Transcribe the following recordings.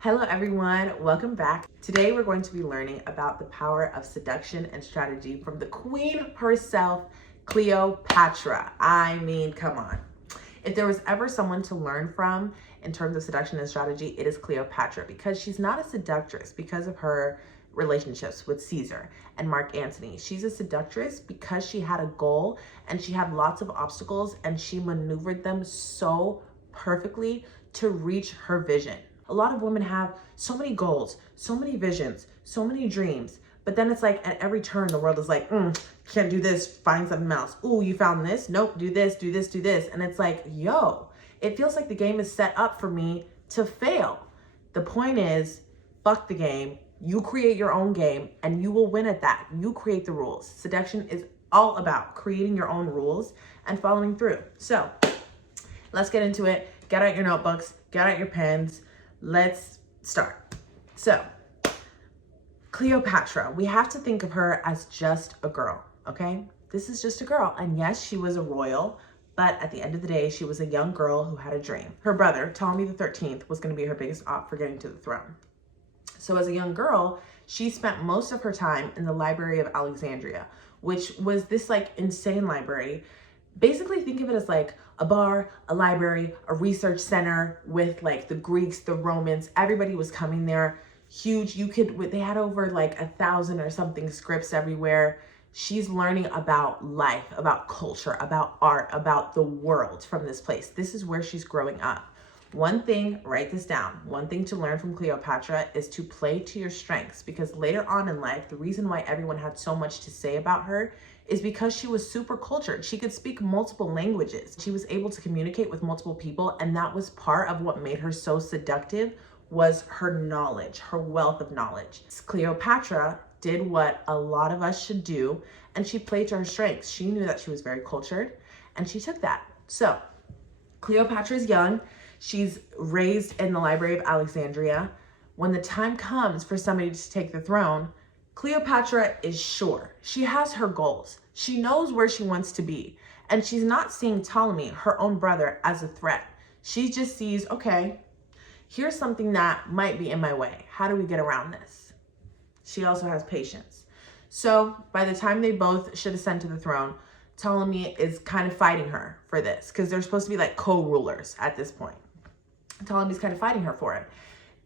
Hello everyone, welcome back. Today we're going to be learning about the power of seduction and strategy from the queen herself, Cleopatra. I mean, come on. If there was ever someone to learn from in terms of seduction and strategy, it is Cleopatra, because she's not a seductress because of her relationships with Caesar and Mark Antony. She's a seductress because she had a goal and she had lots of obstacles and she maneuvered them so perfectly to reach her vision. A lot of women have so many goals, so many visions, so many dreams, but then it's like at every turn, the world is like, can't do this, find something else. Ooh, you found this? Nope, do this, do this, do this. And it's like, yo, it feels like the game is set up for me to fail. The point is, fuck the game. You create your own game and you will win at that. You create the rules. Seduction is all about creating your own rules and following through. So let's get into it. Get out your notebooks, get out your pens. Let's start. So, Cleopatra, we have to think of her as just a girl, okay? This is just a girl. And yes, she was a royal, but at the end of the day, she was a young girl who had a dream. Her brother, Ptolemy XIII, was going to be her biggest op for getting to the throne. So as a young girl, she spent most of her time in the Library of Alexandria, which was this like insane library. Basically, think of it as like a bar, a library, a research center with like the Greeks, the Romans, everybody was coming there. Huge. They had over like 1,000 or something scripts everywhere. She's learning about life, about culture, about art, about the world from this place. This is where she's growing up. One thing, write this down. One thing to learn from Cleopatra is to play to your strengths, because later on in life, the reason why everyone had so much to say about her is because she was super cultured. She could speak multiple languages. She was able to communicate with multiple people, and that was part of what made her so seductive, was her knowledge, her wealth of knowledge. Cleopatra did what a lot of us should do, and she played to her strengths. She knew that she was very cultured, and she took that. So Cleopatra is young. She's raised in the Library of Alexandria. When the time comes for somebody to take the throne, Cleopatra is sure. She has her goals. She knows where she wants to be. And she's not seeing Ptolemy, her own brother, as a threat. She just sees, okay, here's something that might be in my way. How do we get around this? She also has patience. So by the time they both should ascend to the throne, Ptolemy is kind of fighting her for this, because they're supposed to be like co-rulers at this point. Ptolemy's kind of fighting her for it.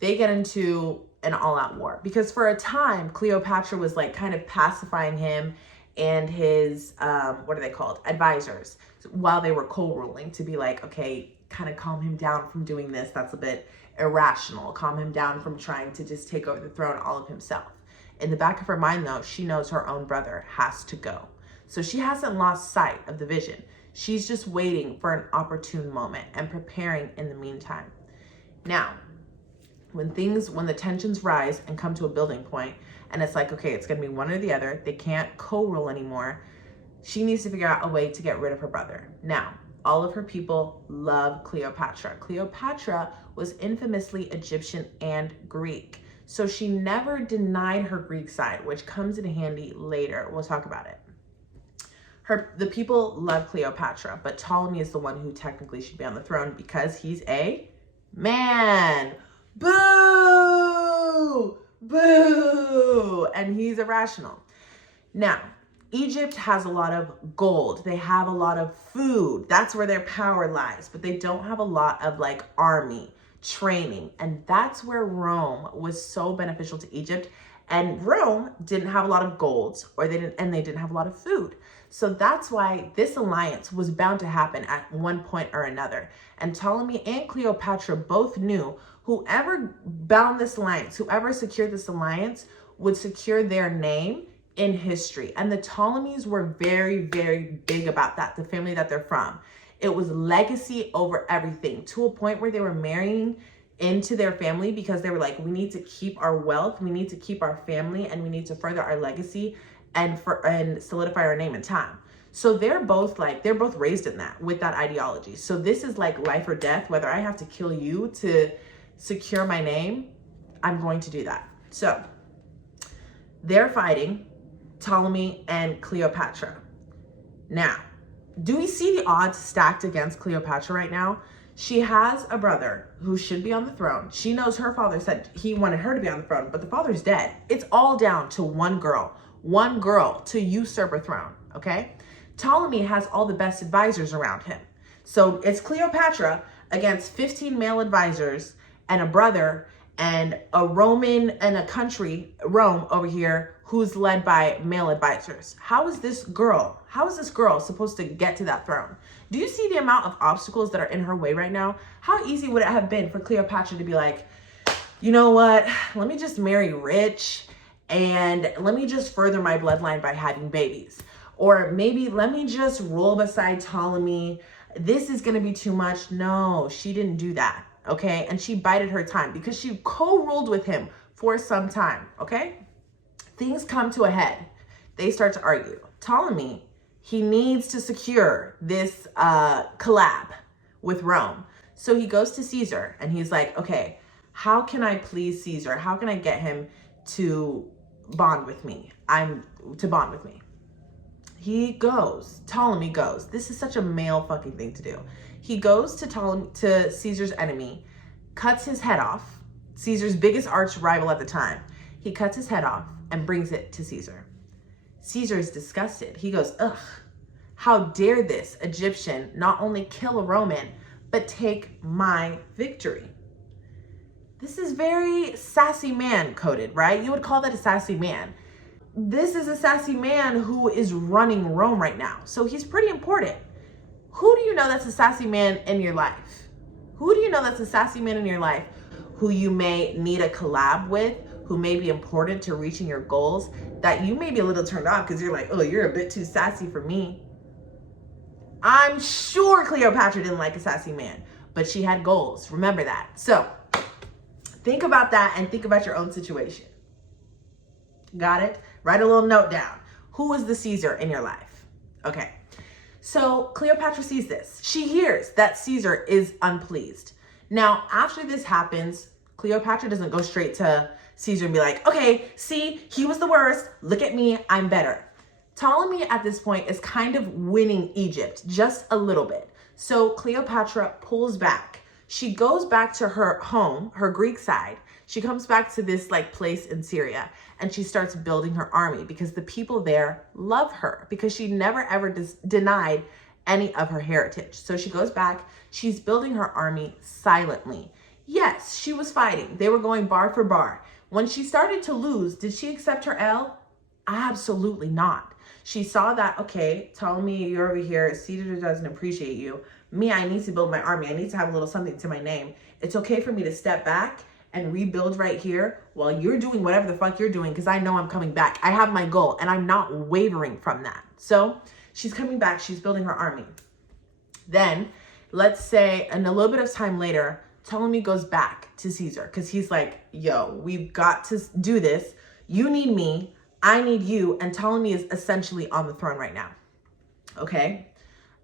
They get into an all-out war, because for a time, Cleopatra was like kind of pacifying him and his, what are they called? Advisors, while they were co-ruling, to be like, okay, kind of calm him down from doing this. That's a bit irrational. Calm him down from trying to just take over the throne all of himself. In the back of her mind, though, she knows her own brother has to go. So she hasn't lost sight of the vision. She's just waiting for an opportune moment and preparing in the meantime. Now, when the tensions rise and come to a building point, and it's like, okay, it's gonna be one or the other, they can't co-rule anymore, she needs to figure out a way to get rid of her brother. Now, all of her people love Cleopatra. Cleopatra was infamously Egyptian and Greek, so she never denied her Greek side, which comes in handy later. We'll talk about it. The people love Cleopatra, but Ptolemy is the one who technically should be on the throne because he's a man. Boo! Boo! And he's irrational. Now, Egypt has a lot of gold. They have a lot of food. That's where their power lies. But they don't have a lot of like army training. And that's where Rome was so beneficial to Egypt. And Rome didn't have a lot of gold, they didn't have a lot of food. So that's why this alliance was bound to happen at one point or another. And Ptolemy and Cleopatra both knew whoever bound this alliance, whoever secured this alliance, would secure their name in history. And the Ptolemies were very, very big about that, the family that they're from. It was legacy over everything, to a point where they were marrying into their family because they were like, we need to keep our wealth, we need to keep our family, and we need to further our legacy and solidify our name in time. So they're both raised in that, with that ideology. So this is like life or death. Whether I have to kill you to secure my name, I'm going to do that. So they're fighting, Ptolemy and Cleopatra. Now, do we see the odds stacked against Cleopatra right now? She has a brother who should be on the throne. She knows her father said he wanted her to be on the throne, but the father's dead. It's all down to one girl to usurp a throne, okay? Ptolemy has all the best advisors around him. So it's Cleopatra against 15 male advisors and a brother and a Roman and a country, Rome over here, who's led by male advisors. How is this girl supposed to get to that throne? Do you see the amount of obstacles that are in her way right now? How easy would it have been for Cleopatra to be like, you know what, let me just marry rich and let me just further my bloodline by having babies. Or maybe let me just roll beside Ptolemy. This is gonna be too much. No, she didn't do that, okay? And she bided her time because she co-ruled with him for some time, okay? Things come to a head. They start to argue. Ptolemy, he needs to secure this collab with Rome. So he goes to Caesar and he's like, okay, how can I please Caesar? How can I get him to bond with me? Ptolemy goes. This is such a male fucking thing to do. He goes to Caesar's enemy, cuts his head off, Caesar's biggest arch rival at the time. He cuts his head off and brings it to Caesar. Caesar is disgusted. He goes, ugh, how dare this Egyptian not only kill a Roman, but take my victory. This is very sassy man coded, right? You would call that a sassy man. This is a sassy man who is running Rome right now. So he's pretty important. Who do you know that's a sassy man in your life? Who do you know that's a sassy man in your life who you may need a collab with, who may be important to reaching your goals, that you may be a little turned off because you're like, oh, you're a bit too sassy for me. I'm sure Cleopatra didn't like a sassy man, but she had goals. Remember that. So think about that and think about your own situation. Got it? Write a little note down. Who is the Caesar in your life? Okay. So Cleopatra sees this. She hears that Caesar is unpleased. Now, after this happens, Cleopatra doesn't go straight to Caesar and be like, okay, see, he was the worst. Look at me, I'm better. Ptolemy at this point is kind of winning Egypt just a little bit. So Cleopatra pulls back. She goes back to her home, her Greek side. She comes back to this like place in Syria and she starts building her army because the people there love her because she never ever denied any of her heritage. So she goes back, she's building her army silently. Yes, she was fighting. They were going bar for bar. When she started to lose, did she accept her L? Absolutely not. She saw that, okay, Ptolemy, you're over here. Caesar doesn't appreciate you. Me, I need to build my army. I need to have a little something to my name. It's okay for me to step back and rebuild right here while you're doing whatever the fuck you're doing because I know I'm coming back. I have my goal and I'm not wavering from that. So she's coming back. She's building her army. Then let's say, and a little bit of time later, Ptolemy goes back to Caesar because he's like, yo, we've got to do this. You need me. I need you. And Ptolemy is essentially on the throne right now. Okay.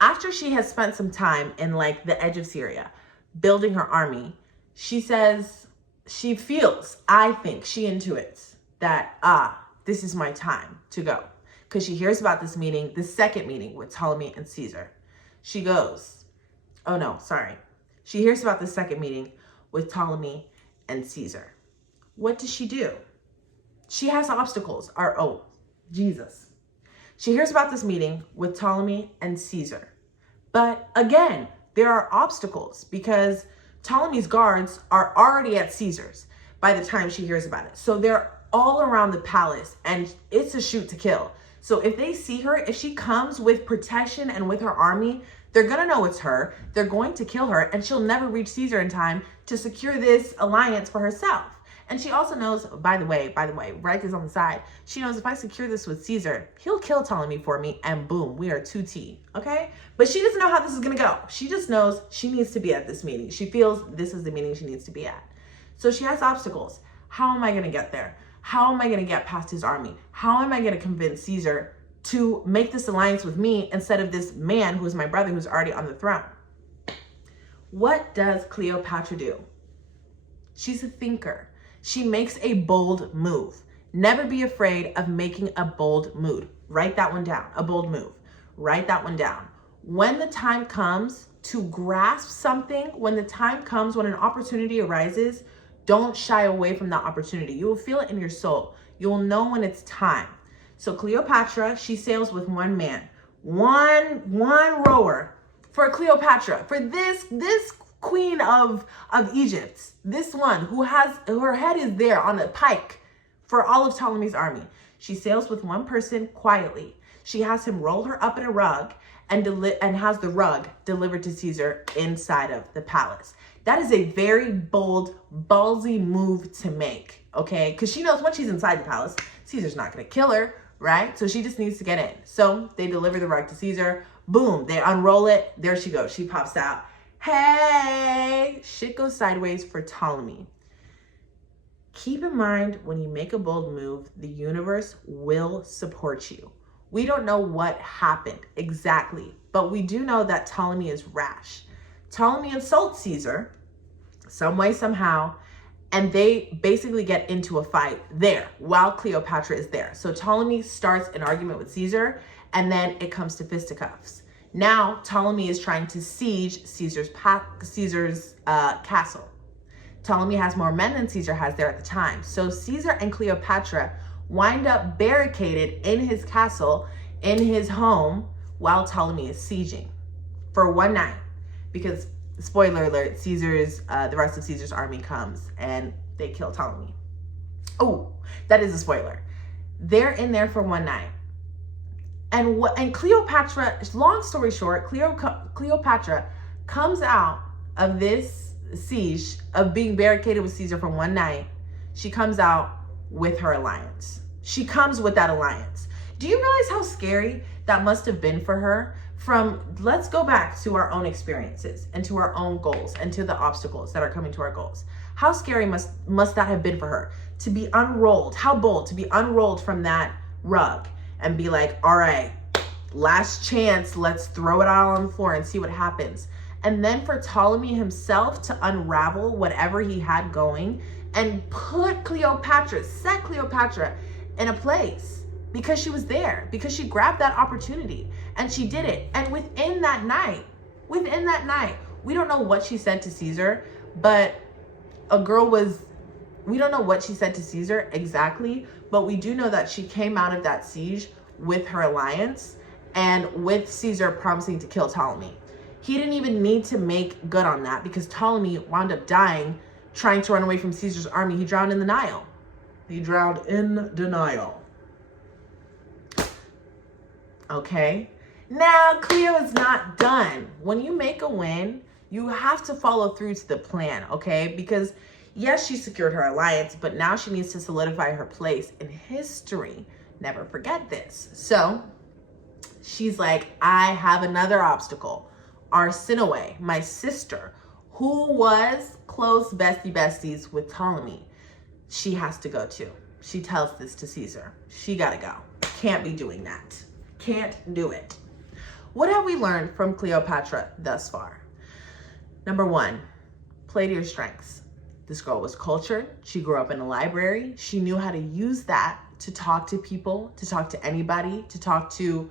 After she has spent some time in like the edge of Syria, building her army, she says, she feels, I think she intuits that, this is my time to go. Because she hears about this meeting, the second meeting with Ptolemy and Caesar. She goes, oh no, sorry. She hears about the second meeting with Ptolemy and Caesar. What does she do? She has obstacles. Jesus. She hears about this meeting with Ptolemy and Caesar. But again, there are obstacles because Ptolemy's guards are already at Caesar's by the time she hears about it. So they're all around the palace and it's a shoot to kill. So if they see her, if she comes with protection and with her army, they're going to know it's her. They're going to kill her and she'll never reach Caesar in time to secure this alliance for herself. And she also knows, by the way, write this on the side. She knows if I secure this with Caesar, he'll kill Ptolemy for me and boom, we are 2T, okay? But she doesn't know how this is gonna go. She just knows she needs to be at this meeting. She feels this is the meeting she needs to be at. So she has obstacles. How am I gonna get there? How am I gonna get past his army? How am I gonna convince Caesar to make this alliance with me instead of this man who is my brother who's already on the throne? What does Cleopatra do? She's a thinker. She makes a bold move. Never be afraid of making a bold move. Write that one down, a bold move. Write that one down. When the time comes to grasp something when the time comes, when an opportunity arises. Don't shy away from that opportunity. You will feel it in your soul. You will know when it's time. So Cleopatra, she sails with one man, one rower. For Cleopatra, for this queen of Egypt, this one who has, her head is there on a pike for all of Ptolemy's army. She sails with one person quietly. She has him roll her up in a rug and has the rug delivered to Caesar inside of the palace. That is a very bold, ballsy move to make, okay? Because she knows once she's inside the palace, Caesar's not going to kill her, right? So she just needs to get in. So they deliver the rug to Caesar. Boom, they unroll it. There she goes. She pops out. Hey, shit goes sideways for Ptolemy. Keep in mind, when you make a bold move, the universe will support you. We don't know what happened exactly, but we do know that Ptolemy is rash. Ptolemy insults Caesar some way, somehow, and they basically get into a fight there while Cleopatra is there. So Ptolemy starts an argument with Caesar, and then it comes to fisticuffs. Now Ptolemy is trying to siege Caesar's castle. Ptolemy has more men than Caesar has there at the time. So Caesar and Cleopatra wind up barricaded in his castle, in his home, while Ptolemy is sieging for one night. Because, spoiler alert, the rest of Caesar's army comes and they kill Ptolemy. Oh, that is a spoiler. They're in there for one night. And Cleopatra, long story short, Cleopatra comes out of this siege of being barricaded with Caesar for one night. She comes out with her alliance. She comes with that alliance. Do you realize how scary that must have been for her? Let's go back to our own experiences and to our own goals and to the obstacles that are coming to our goals. How scary must that have been for her to be unrolled? How bold to be unrolled from that rug and be like, all right, last chance, let's throw it all on the floor and see what happens. And then for Ptolemy himself to unravel whatever he had going and set Cleopatra in a place because she was there, because she grabbed that opportunity and she did it. And within that night, we don't know what she said to Caesar, but we don't know what she said to Caesar exactly, but we do know that she came out of that siege with her alliance and with Caesar promising to kill Ptolemy. He didn't even need to make good on that because Ptolemy wound up dying trying to run away from Caesar's army. He drowned in the Nile. Okay. Now, Cleo is not done. When you make a win, you have to follow through to the plan, okay? Because yes, she secured her alliance, but now she needs to solidify her place in history. Never forget this. So she's like, I have another obstacle. Arsinoe, my sister, who was close besties with Ptolemy, she has to go too. She tells this to Caesar. She gotta go. Can't be doing that. Can't do it. What have we learned from Cleopatra thus far? Number one, play to your strengths. This girl was cultured. She grew up in a library. She knew how to use that to talk to people, to talk to anybody, to talk to,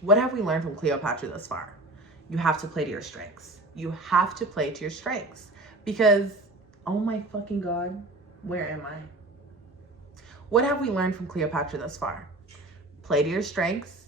What have we learned from Cleopatra thus far? You have to play to your strengths. You have to play to your strengths because, oh my fucking God, where am I? What have we learned from Cleopatra thus far? Play to your strengths,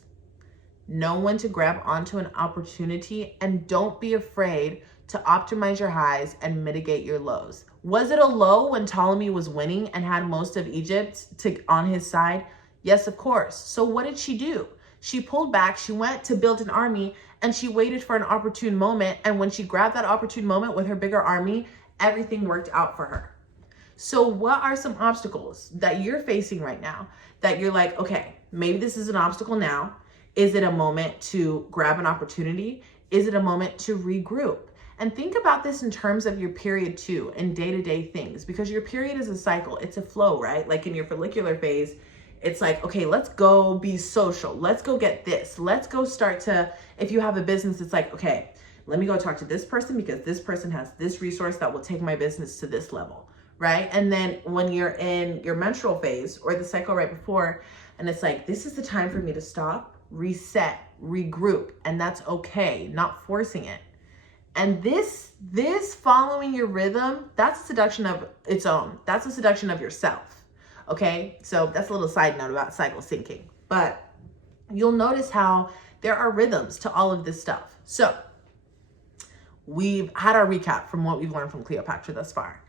know when to grab onto an opportunity, and don't be afraid to optimize your highs and mitigate your lows. Was it a low when Ptolemy was winning and had most of Egypt on his side? Yes, of course. So what did she do? She pulled back, she went to build an army, and she waited for an opportune moment. And when she grabbed that opportune moment with her bigger army, everything worked out for her. So what are some obstacles that you're facing right now that you're like, okay, maybe this is an obstacle now. Is it a moment to grab an opportunity? Is it a moment to regroup? And think about this in terms of your period too, and day-to-day things, because your period is a cycle. It's a flow, right? Like in your follicular phase, it's like, okay, let's go be social. Let's go get this. Let's go start to, if you have a business, it's like, okay, let me go talk to this person because this person has this resource that will take my business to this level, right? And then when you're in your menstrual phase or the cycle right before, And it's like, this is the time for me to stop, reset, regroup. And that's okay, not forcing it. And this following your rhythm, that's a seduction of its own. That's a seduction of yourself. Okay, so that's a little side note about cycle syncing. But you'll notice how there are rhythms to all of this stuff. So we've had our recap from what we've learned from Cleopatra thus far.